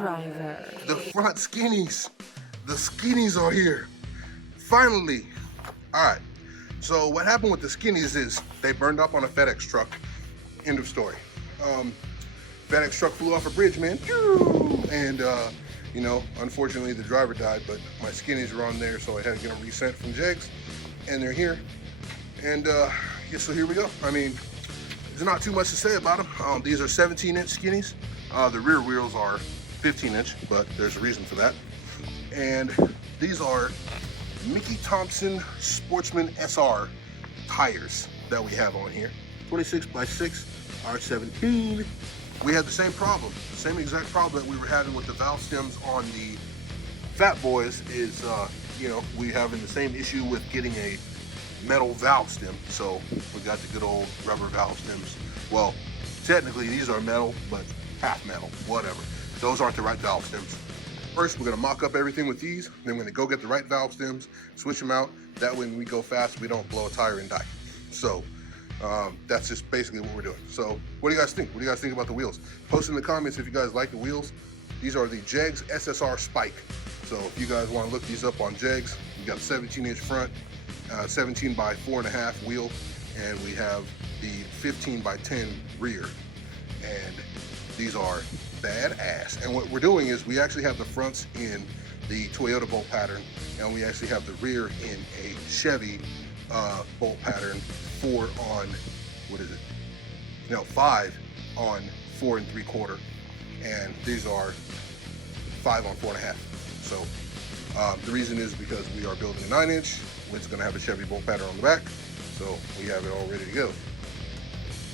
MoeTheDriver. The front skinnies. The skinnies are here. Finally. All right. So what happened with the skinnies is they burned up on a FedEx truck. End of story. FedEx truck flew off a bridge, man. And, you know, unfortunately the driver died, but my skinnies were on there, so I had to get them resent from JEGS, and they're here. And, yeah, so here we go. I mean, there's not too much to say about them. These are 17-inch skinnies. The rear wheels are 15-inch, but there's a reason for that. And these are Mickey Thompson Sportsman SR tires that we have on here. 26x6 R17. We had the same problem, the same exact problem that we were having with the valve stems on the Fat Boys is, you know, we having the same issue with getting a metal valve stem. So we got the good old rubber valve stems. Well, technically these are metal, but half metal, whatever. Those aren't the right valve stems. First, we're gonna mock up everything with these. Then we're gonna go get the right valve stems, switch them out. That way when we go fast, we don't blow a tire and die. So that's just basically what we're doing. So what do you guys think? What do you guys think about the wheels? Post in the comments if you guys like the wheels. These are the JEGS SSR Spike. So if you guys wanna look these up on JEGS, we got 17-inch front, 17x4.5 wheel, and we have the 15x10 rear. And these are badass. And what we're doing is we actually have the fronts in the Toyota bolt pattern, and we actually have the rear in a Chevy bolt pattern, 4 on, what is it? No, 5 on 4 3/4, and these are 5 on 4.5. So the reason is because we are building a 9-inch, which is going to have a Chevy bolt pattern on the back, so we have it all ready to go.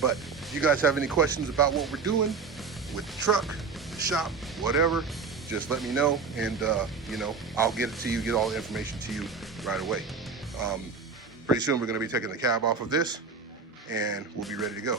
But if you guys have any questions about what we're doing with the truck, the shop, whatever, just let me know, and you know, I'll get it to you, get all the information to you right away. Pretty soon we're going to be taking the cab off of this, and we'll be ready to go.